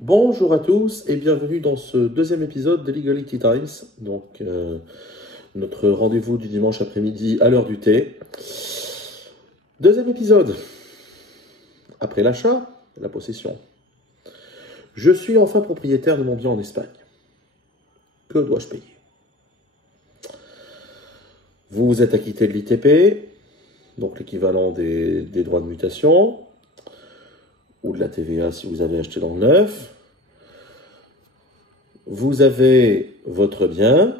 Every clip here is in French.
Bonjour à tous et bienvenue dans ce deuxième épisode de Legality Times, donc notre rendez-vous du dimanche après-midi à l'heure du thé. Deuxième épisode, après l'achat, la possession. Je suis enfin propriétaire de mon bien en Espagne. Que dois-je payer? Vous vous êtes acquitté de l'ITP, donc l'équivalent des droits de mutation, ou de la TVA si vous avez acheté dans le neuf. Vous avez votre bien.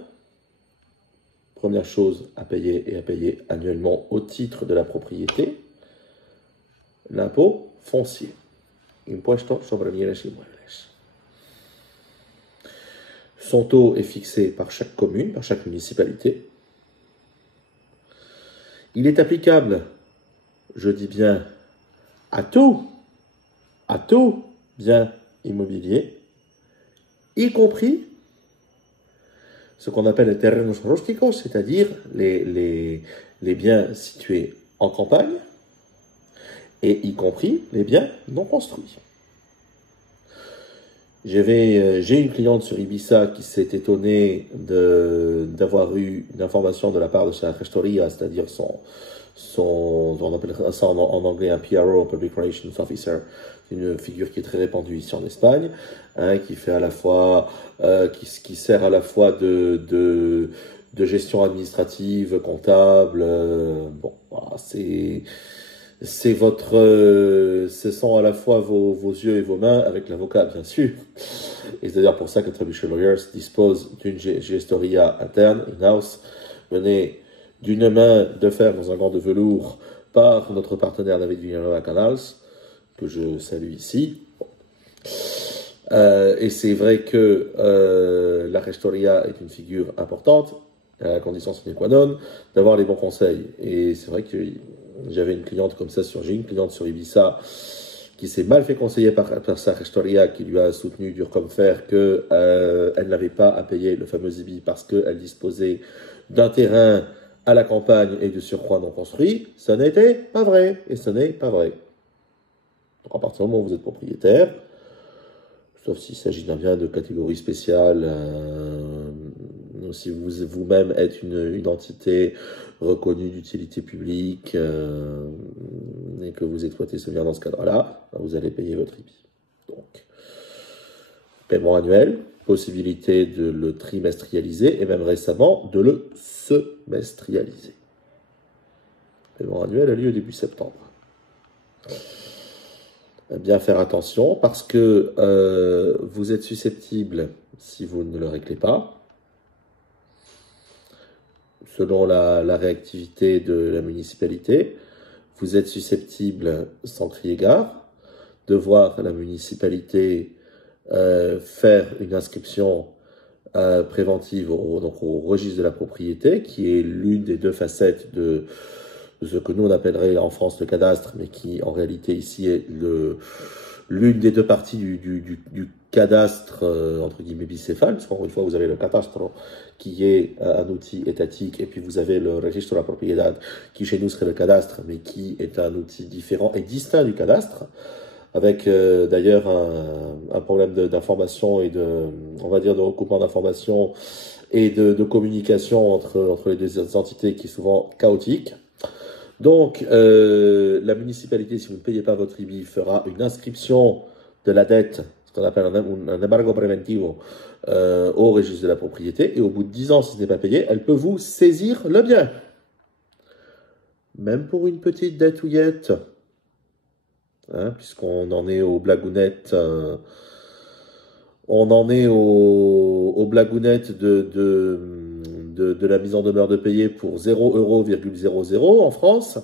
Première chose à payer et à payer annuellement au titre de la propriété, l'impôt foncier. Impuesto sobre bienes inmuebles. Son taux est fixé par chaque commune, par chaque municipalité. Il est applicable, je dis bien, à tout bien immobilier, y compris ce qu'on appelle les terrenos rústicos, c'est-à-dire les biens situés en campagne, et y compris les biens non construits. J'ai une cliente sur Ibiza qui s'est étonnée d'avoir eu une information de la part de sa gestoria, c'est-à-dire on appelle ça en anglais un PRO, Public Relations Officer, une figure qui est très répandue ici en Espagne, qui fait à la fois, qui sert à la fois de gestion administrative, comptable. Bon, voilà, ce sont à la fois vos yeux et vos mains avec l'avocat, bien sûr. Et c'est d'ailleurs pour ça que Trebuchet Lawyers dispose d'une gestoria interne, in-house, menée d'une main de fer dans un gant de velours par notre partenaire David Villanueva Canals, que je salue ici. Et c'est vrai que la gestoria est une figure importante, à la condition sine qua non, d'avoir les bons conseils. Et c'est vrai que j'ai une cliente sur Ibiza qui s'est mal fait conseiller par sa gestoria qui lui a soutenu dur comme fer qu'elle n'avait pas à payer le fameux IBI parce qu'elle disposait d'un terrain à la campagne et de surcroît non construit. Ce n'était pas vrai, et ce n'est pas vrai. Donc à partir du moment où vous êtes propriétaire, sauf s'il s'agit d'un bien de catégorie spéciale, si vous-même êtes une entité reconnue d'utilité publique et que vous exploitez ce bien dans ce cadre-là, vous allez payer votre IBI. Donc, paiement annuel, possibilité de le trimestrialiser et même récemment de le semestrialiser. Le paiement annuel a lieu début septembre. Bien faire attention parce que vous êtes susceptible, si vous ne le réglez pas, selon la réactivité de la municipalité, vous êtes susceptible, sans crier gare, de voir la municipalité faire une inscription préventive au registre de la propriété, qui est l'une des deux facettes de ce que nous on appellerait en France le cadastre, mais qui en réalité ici est l'une des deux parties du cadastre, entre guillemets, bicéphale, parce qu'encore une fois, vous avez le catastro, qui est un outil étatique, et puis vous avez le registre de la propriété, qui chez nous serait le cadastre, mais qui est un outil différent et distinct du cadastre, avec d'ailleurs un problème d'information et on va dire, de recoupement d'informations et de communication entre les deux entités qui est souvent chaotique. Donc, la municipalité, si vous ne payez pas votre IBI, fera une inscription de la dette, ce qu'on appelle un embargo preventivo, au registre de la propriété, et au bout de 10 ans, si ce n'est pas payé, elle peut vous saisir le bien. Même pour une petite dette-ouillette, puisqu'on en est aux blagounettes, on en est aux blagounettes de la mise en demeure de payer pour 0,00 € en France.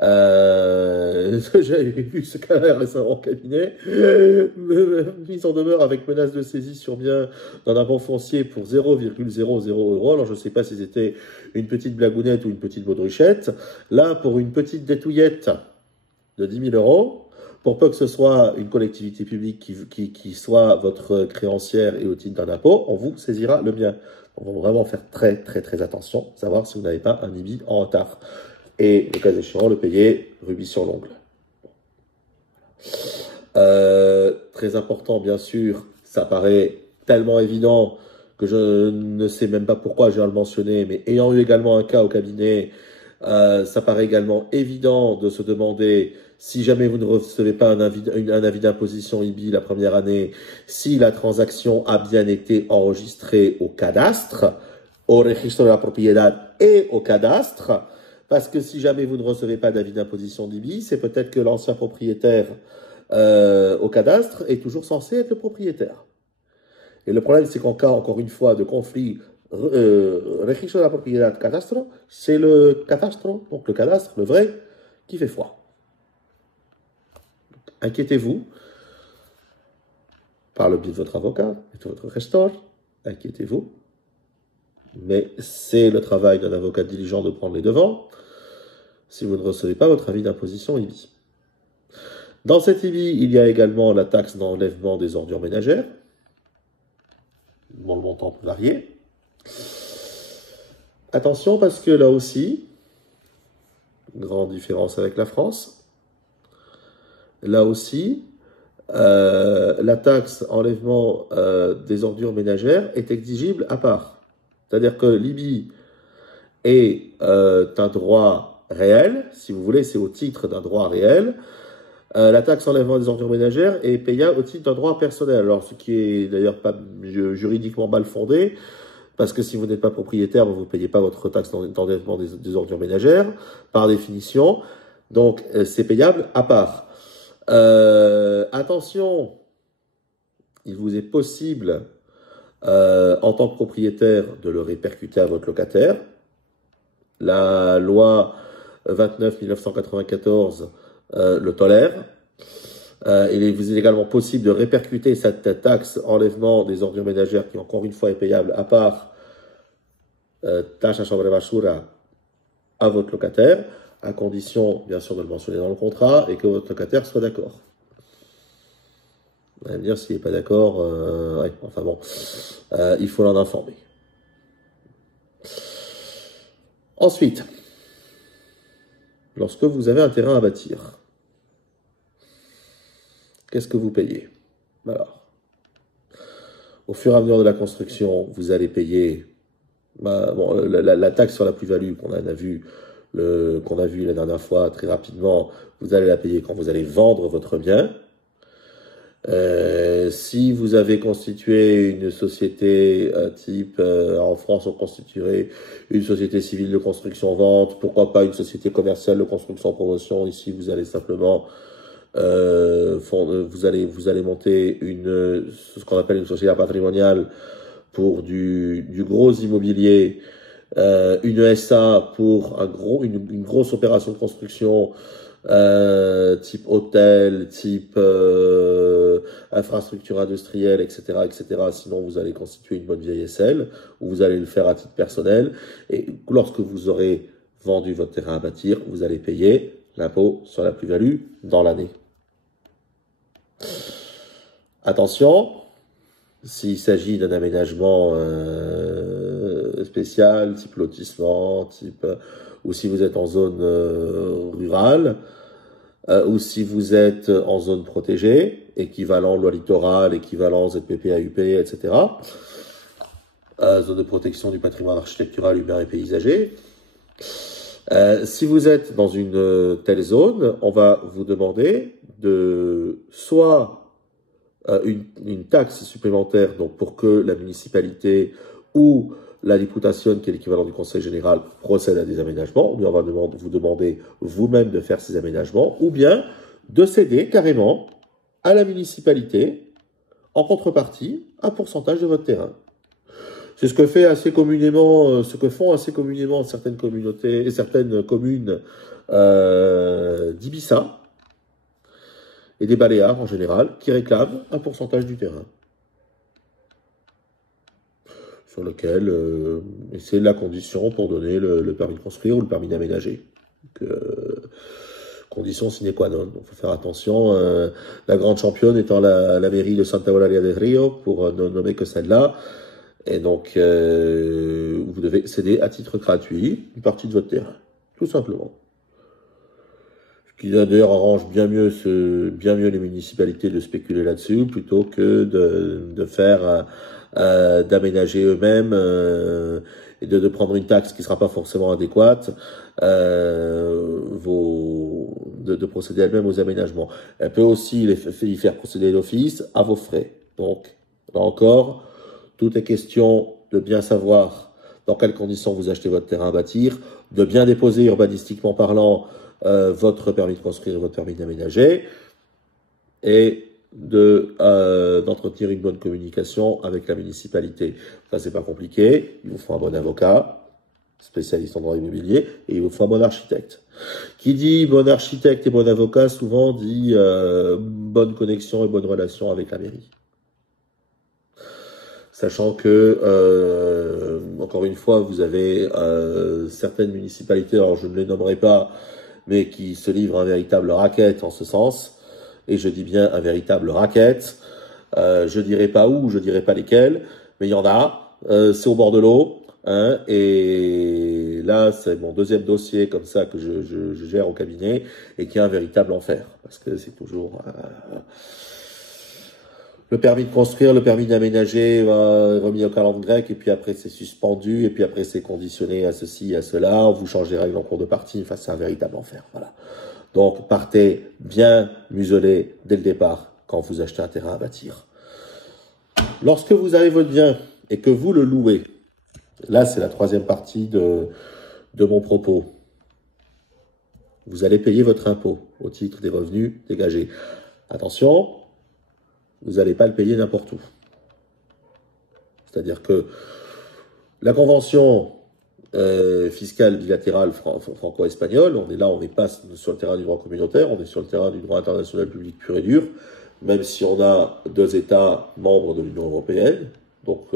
J'avais vu ce cas récemment au cabinet. Mise en demeure avec menace de saisie sur bien d'un impôt foncier pour 0,00 €. Alors je ne sais pas si c'était une petite blagounette ou une petite baudruchette. Là, pour une petite détouillette de 10 000 €, pour peu que ce soit une collectivité publique qui soit votre créancière et au titre d'un impôt, on vous saisira le bien. On va vraiment faire très très très attention, savoir si vous n'avez pas un IBI en retard. Et le cas échéant, le payer rubis sur l'ongle. Très important, bien sûr, ça paraît tellement évident que je ne sais même pas pourquoi je viens de le mentionner, mais ayant eu également un cas au cabinet, ça paraît également évident de se demander si jamais vous ne recevez pas un avis d'imposition IBI la première année, si la transaction a bien été enregistrée au cadastre, au registro de la propiedad et au cadastre, parce que si jamais vous ne recevez pas d'avis d'imposition d'IBI, c'est peut-être que l'ancien propriétaire au cadastre est toujours censé être le propriétaire. Et le problème, c'est qu'en cas, encore une fois, de conflit registro de la propiedad cadastre, c'est le cadastre, donc le cadastre, le vrai, qui fait foi. Inquiétez-vous, par le biais de votre avocat et de votre gestor, inquiétez-vous, mais c'est le travail d'un avocat diligent de prendre les devants si vous ne recevez pas votre avis d'imposition IBI. Dans cet IBI, il y a également la taxe d'enlèvement des ordures ménagères, dont le montant peut varier. Attention parce que là aussi, grande différence avec la France, là aussi, la taxe enlèvement des ordures ménagères est exigible à part. C'est-à-dire que l'IBI est un droit réel, si vous voulez, c'est au titre d'un droit réel. La taxe enlèvement des ordures ménagères est payable au titre d'un droit personnel. Alors, ce qui est d'ailleurs pas juridiquement mal fondé, parce que si vous n'êtes pas propriétaire, vous ne payez pas votre taxe d'enlèvement des ordures ménagères, par définition. Donc, c'est payable à part. Attention, il vous est possible, en tant que propriétaire, de le répercuter à votre locataire. La loi 29-1994 le tolère. Il vous est également possible de répercuter cette taxe enlèvement des ordures ménagères, qui encore une fois est payable à part, taxa sobre basura, à votre locataire, à condition bien sûr de le mentionner dans le contrat et que votre locataire soit d'accord. Vous allez me dire, s'il n'est pas d'accord, ouais, enfin bon, il faut l'en informer. Ensuite, lorsque vous avez un terrain à bâtir, qu'est-ce que vous payez? Alors, au fur et à mesure de la construction, vous allez payer la taxe sur la plus-value qu'on a vu la dernière fois très rapidement. Vous allez la payer quand vous allez vendre votre bien. Si vous avez constitué une société type, en France on constituerait une société civile de construction-vente, pourquoi pas une société commerciale de construction-promotion. Ici vous allez simplement vous allez monter ce qu'on appelle une société patrimoniale pour du gros immobilier, une SA pour une grosse opération de construction, type hôtel, type infrastructure industrielle, etc., etc. Sinon, vous allez constituer une bonne vieille SL, ou vous allez le faire à titre personnel. Et lorsque vous aurez vendu votre terrain à bâtir, vous allez payer l'impôt sur la plus-value dans l'année. Attention, s'il s'agit d'un aménagement spécial, type lotissement, ou si vous êtes en zone rurale, ou si vous êtes en zone protégée, équivalent loi littorale, équivalent ZPP, AUP, etc., zone de protection du patrimoine architectural, urbain et paysager. Si vous êtes dans une telle zone, on va vous demander de soit une taxe supplémentaire, donc pour que la municipalité ou la Diputación, qui est l'équivalent du Conseil général, procède à des aménagements, ou bien on va vous demander vous-même de faire ces aménagements, ou bien de céder carrément à la municipalité, en contrepartie, un pourcentage de votre terrain. C'est ce que font assez communément certaines communautés et certaines communes d'Ibiza et des Baléares en général, qui réclament un pourcentage du terrain, sur lequel c'est la condition pour donner le permis de construire ou le permis d'aménager. Condition sine qua non. Donc, il faut faire attention. La grande championne étant la mairie de Santa Eulalia del Rio, pour ne nommer que celle-là. Et donc, vous devez céder à titre gratuit une partie de votre terrain, tout simplement. qui d'ailleurs arrange bien mieux les municipalités de spéculer là-dessus, plutôt que de faire d'aménager eux-mêmes et de prendre une taxe qui sera pas forcément adéquate, de procéder elle-même aux aménagements. Elle peut aussi y faire procéder d'office à vos frais. Donc, là encore, tout est question de bien savoir dans quelles conditions vous achetez votre terrain à bâtir, de bien déposer urbanistiquement parlant votre permis de construire et votre permis d'aménager, et d'entretenir une bonne communication avec la municipalité. Ça, c'est pas compliqué. Il vous faut un bon avocat, spécialiste en droit immobilier, et il vous faut un bon architecte. Qui dit bon architecte et bon avocat, souvent dit bonne connexion et bonne relation avec la mairie. Sachant que, encore une fois, vous avez certaines municipalités, alors je ne les nommerai pas, mais qui se livrent un véritable racket en ce sens. Et je dis bien un véritable racket. Je dirai pas où, je dirai pas lesquels, mais il y en a. C'est au bord de l'eau. Hein, et là, c'est mon deuxième dossier comme ça que je gère au cabinet et qui est un véritable enfer. Parce que c'est toujours... le permis de construire, le permis d'aménager remis au calendrier grec, et puis après c'est suspendu, et puis après c'est conditionné à ceci, à cela, on vous change les règles en cours de partie, enfin c'est un véritable enfer. Voilà. Donc partez bien muselé dès le départ quand vous achetez un terrain à bâtir. Lorsque vous avez votre bien et que vous le louez, là c'est la troisième partie de mon propos. Vous allez payer votre impôt au titre des revenus dégagés. Attention, vous n'allez pas le payer n'importe où. C'est-à-dire que la convention fiscale bilatérale franco-espagnole, on n'est pas sur le terrain du droit communautaire, on est sur le terrain du droit international public pur et dur, même si on a deux États membres de l'Union européenne. Donc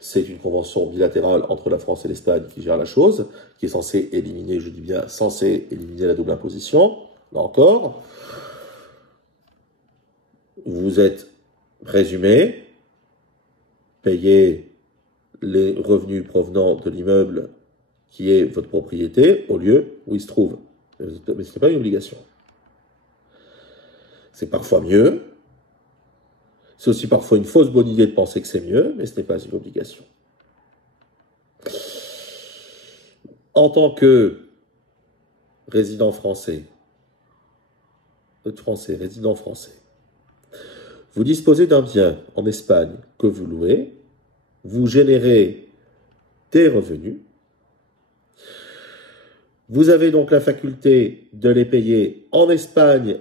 c'est une convention bilatérale entre la France et l'Espagne qui gère la chose, qui est censée éliminer, je dis bien censée éliminer la double imposition. Là encore, vous êtes présumé payer les revenus provenant de l'immeuble qui est votre propriété au lieu où il se trouve. Mais ce n'est pas une obligation. C'est parfois mieux. C'est aussi parfois une fausse bonne idée de penser que c'est mieux, mais ce n'est pas une obligation. En tant que résident français, résident français, vous disposez d'un bien en Espagne que vous louez, vous générez des revenus, vous avez donc la faculté de les payer en Espagne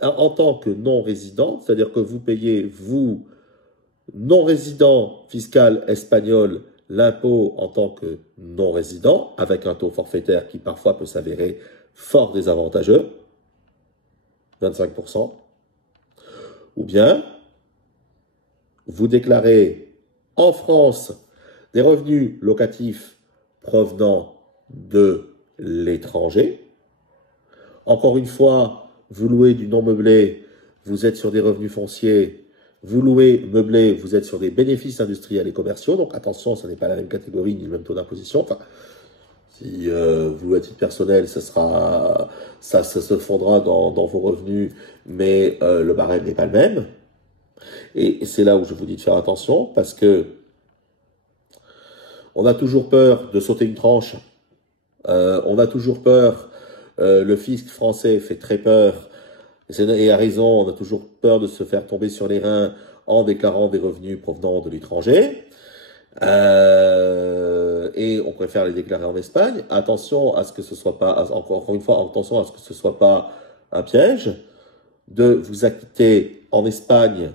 en tant que non-résident, c'est-à-dire que vous payez, vous, non-résident fiscal espagnol, l'impôt en tant que non-résident, avec un taux forfaitaire qui parfois peut s'avérer fort désavantageux, 25%, ou bien vous déclarez en France des revenus locatifs provenant de l'étranger. Encore une fois, vous louez du non meublé, vous êtes sur des revenus fonciers. Vous louez meublé, vous êtes sur des bénéfices industriels et commerciaux. Donc attention, ce n'est pas la même catégorie ni le même taux d'imposition. Enfin, si vous louez à titre personnel, ça se fondra dans vos revenus, mais le barème n'est pas le même. Et c'est là où je vous dis de faire attention, parce que on a toujours peur de sauter une tranche. On a toujours peur. Le fisc français fait très peur. Et à raison, on a toujours peur de se faire tomber sur les reins en déclarant des revenus provenant de l'étranger. Et on préfère les déclarer en Espagne. Attention à ce que ce soit pas, encore une fois, attention à ce que ce soit pas un piège de vous acquitter en Espagne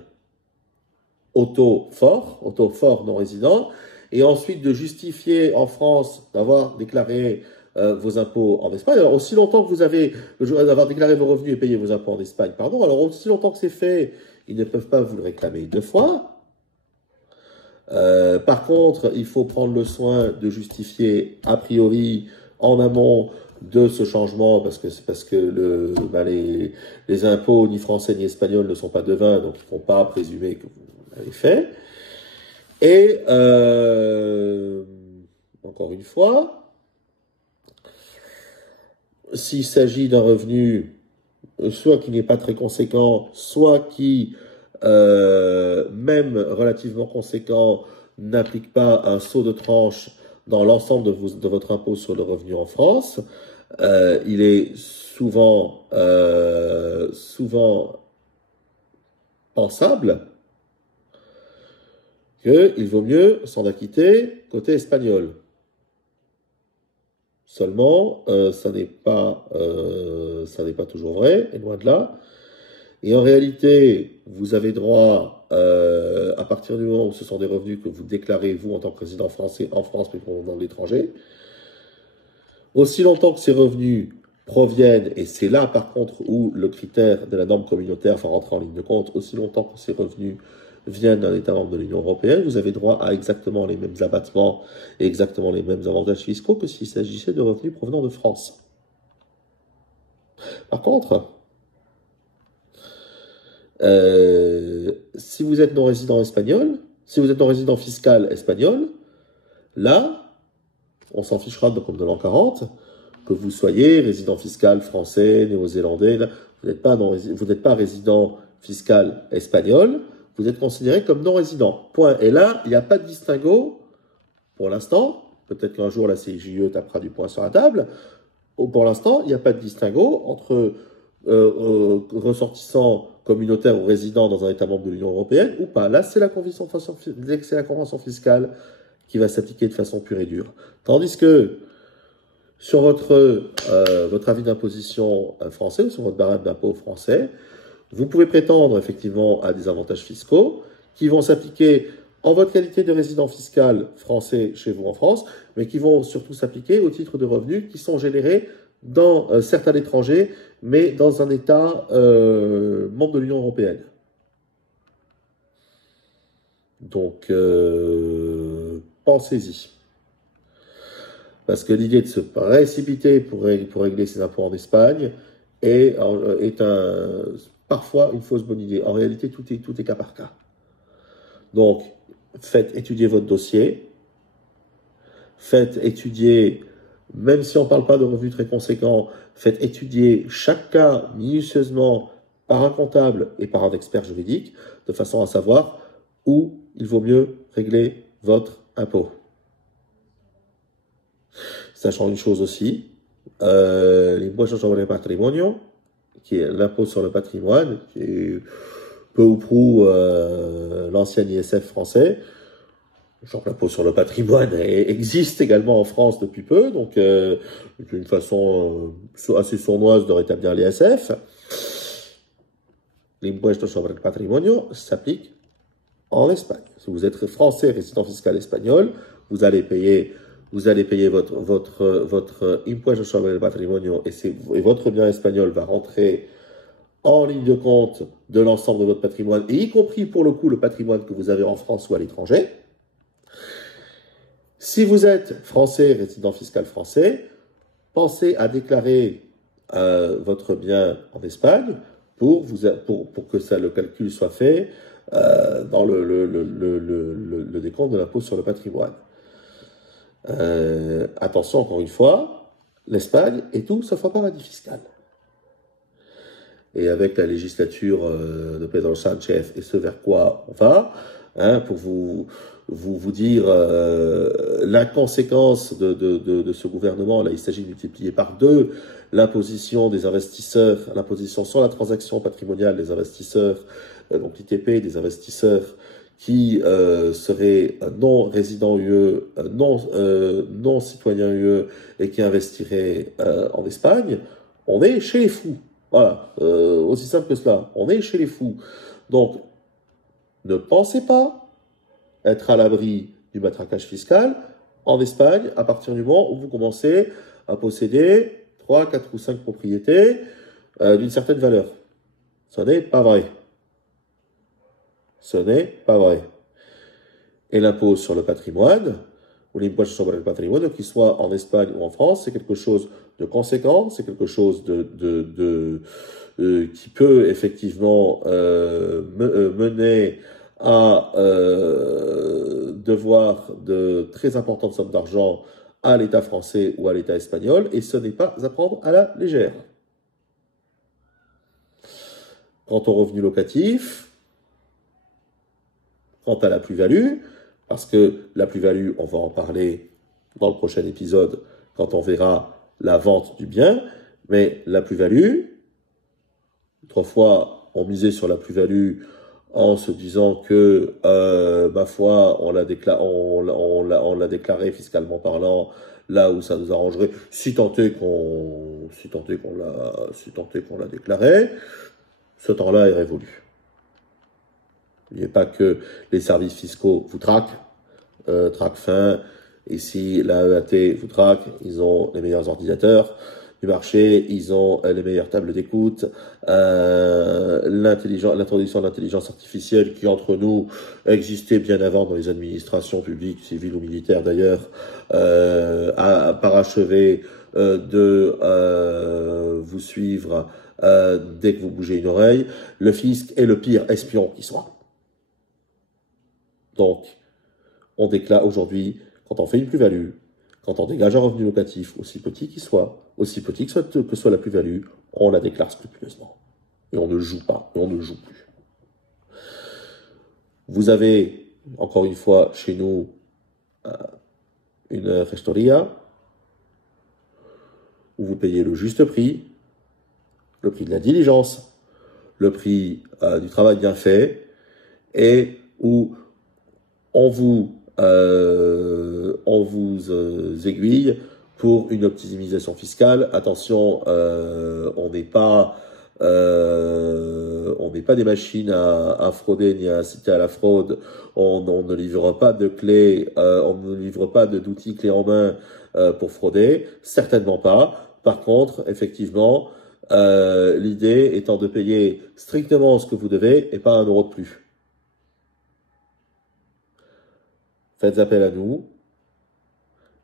au taux fort non résident, et ensuite de justifier en France d'avoir déclaré vos impôts en Espagne. Alors, aussi longtemps que vous avez d'avoir déclaré vos revenus et payé vos impôts en Espagne, pardon, alors aussi longtemps que c'est fait, ils ne peuvent pas vous le réclamer deux fois. Par contre, il faut prendre le soin de justifier a priori en amont de ce changement, parce que les impôts ni français ni espagnols ne sont pas devins, donc ils ne font pas présumer que vous l'avez fait. Et encore une fois, s'il s'agit d'un revenu soit qui n'est pas très conséquent, soit qui, même relativement conséquent, n'implique pas un saut de tranche dans l'ensemble de votre impôt sur le revenu en France, il est souvent pensable qu'il vaut mieux s'en acquitter côté espagnol. Seulement, ça n'est pas toujours vrai, et loin de là. Et en réalité, vous avez droit, à partir du moment où ce sont des revenus que vous déclarez, vous, en tant que résident français en France, mais provenant de l'étranger, aussi longtemps que ces revenus proviennent, et c'est là par contre où le critère de la norme communautaire va rentrer en ligne de compte, aussi longtemps que ces revenus viennent d'un État membre de l'Union européenne, vous avez droit à exactement les mêmes abattements et exactement les mêmes avantages fiscaux que s'il s'agissait de revenus provenant de France. Par contre, si vous êtes non-résident espagnol, si vous êtes non-résident fiscal espagnol, là, on s'en fichera comme de l'an 40, que vous soyez résident fiscal français, néo-zélandais, là, vous n'êtes pas résident fiscal espagnol, vous êtes considéré comme non-résident. Point. Et là, il n'y a pas de distinguo pour l'instant. Peut-être qu'un jour la CJUE tapera du poing sur la table. Pour l'instant, il n'y a pas de distinguo entre ressortissants communautaires ou résidents dans un État membre de l'Union européenne ou pas. Là, c'est la convention fiscale qui va s'appliquer de façon pure et dure. Tandis que sur votre avis d'imposition français ou sur votre barème d'impôt français, vous pouvez prétendre effectivement à des avantages fiscaux qui vont s'appliquer en votre qualité de résident fiscal français chez vous en France, mais qui vont surtout s'appliquer au titre de revenus qui sont générés dans certes à l'étranger, mais dans un État membre de l'Union européenne. Donc, pensez-y. Parce que l'idée de se précipiter pour régler ses impôts en Espagne est parfois une fausse bonne idée. En réalité, tout est cas par cas. Donc, faites étudier votre dossier. Faites étudier, même si on ne parle pas de revenus très conséquents, faites étudier chaque cas minutieusement par un comptable et par un expert juridique, de façon à savoir où il vaut mieux régler votre impôt. Sachant une chose aussi, l'impuesto sobre el patrimonio, qui est l'impôt sur le patrimoine, qui est peu ou prou l'ancien ISF français. Genre l'impôt sur le patrimoine existe également en France depuis peu, donc d'une façon assez sournoise de rétablir l'ISF. L'impuesto sobre el patrimonio s'applique en Espagne. Si vous êtes français résident fiscal espagnol, vous allez payer votre impuesto sobre el patrimonio et votre bien espagnol va rentrer en ligne de compte de l'ensemble de votre patrimoine, et y compris pour le coup le patrimoine que vous avez en France ou à l'étranger. Si vous êtes français, résident fiscal français, pensez à déclarer votre bien en Espagne pour que le calcul soit fait dans le décompte de l'impôt sur le patrimoine. Attention, encore une fois, l'Espagne est tout sauf un paradis fiscal. Et avec la législature de Pedro Sánchez et ce vers quoi on va, pour vous dire la conséquence de ce gouvernement, là il s'agit de multiplier par 2 l'imposition des investisseurs, l'imposition sur la transaction patrimoniale des investisseurs, donc l'ITP des investisseurs qui seraient non résidents UE, non citoyens UE et qui investiraient en Espagne. On est chez les fous. Voilà, aussi simple que cela. On est chez les fous. Donc, ne pensez pas être à l'abri du matraquage fiscal en Espagne à partir du moment où vous commencez à posséder 3, 4 ou 5 propriétés d'une certaine valeur. Ce n'est pas vrai. Ce n'est pas vrai. Et l'impôt sur le patrimoine, ou l'impuesto sobre el patrimonio, qu'il soit en Espagne ou en France, c'est quelque chose de conséquent, c'est quelque chose qui peut effectivement mener à devoir de très importantes sommes d'argent à l'État français ou à l'État espagnol, et ce n'est pas à prendre à la légère. Quant au revenu locatif, quant à la plus-value, parce que la plus-value, on va en parler dans le prochain épisode, quand on verra la vente du bien, mais la plus-value, autrefois, on misait sur la plus-value en se disant que, ma foi, on l'a déclaré fiscalement parlant, là où ça nous arrangerait, si tant est qu'on l'a déclaré, ce temps-là est révolu. N'oubliez pas que les services fiscaux vous traquent fin. Ici, la EAT vous traque, ils ont les meilleurs ordinateurs du marché, ils ont les meilleures tables d'écoute, l'introduction de l'intelligence artificielle qui, entre nous, existait bien avant dans les administrations publiques, civiles ou militaires d'ailleurs, a parachevé de vous suivre dès que vous bougez une oreille. Le fisc est le pire espion qui soit. Donc, on déclare aujourd'hui, quand on fait une plus-value, quand on dégage un revenu locatif, aussi petit qu'il soit, aussi petit que soit la plus-value, on la déclare scrupuleusement. Et on ne joue pas, et on ne joue plus. Vous avez, encore une fois, chez nous, une restoria, où vous payez le juste prix, le prix de la diligence, le prix du travail bien fait, et où on vous aiguille pour une optimisation fiscale. Attention, on n'est pas des machines à frauder ni à inciter à la fraude. On ne livre pas de clés, on ne livre pas d'outils clés en main pour frauder, certainement pas. Par contre, effectivement, l'idée étant de payer strictement ce que vous devez et pas un euro de plus. Faites appel à nous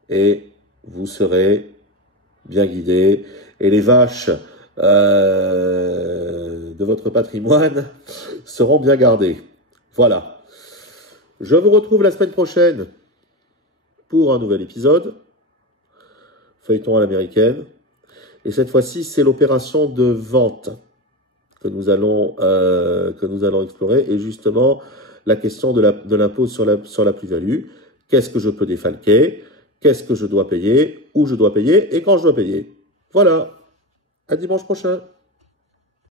et vous serez bien guidés. Et les vaches de votre patrimoine seront bien gardées. Voilà. Je vous retrouve la semaine prochaine pour un nouvel épisode. Feuilleton à l'américaine. Et cette fois-ci, c'est l'opération de vente que nous allons explorer. Et justement, la question de l'impôt sur la plus-value. Qu'est-ce que je peux défalquer? Qu'est-ce que je dois payer? Où je dois payer? Et quand je dois payer? Voilà. À dimanche prochain.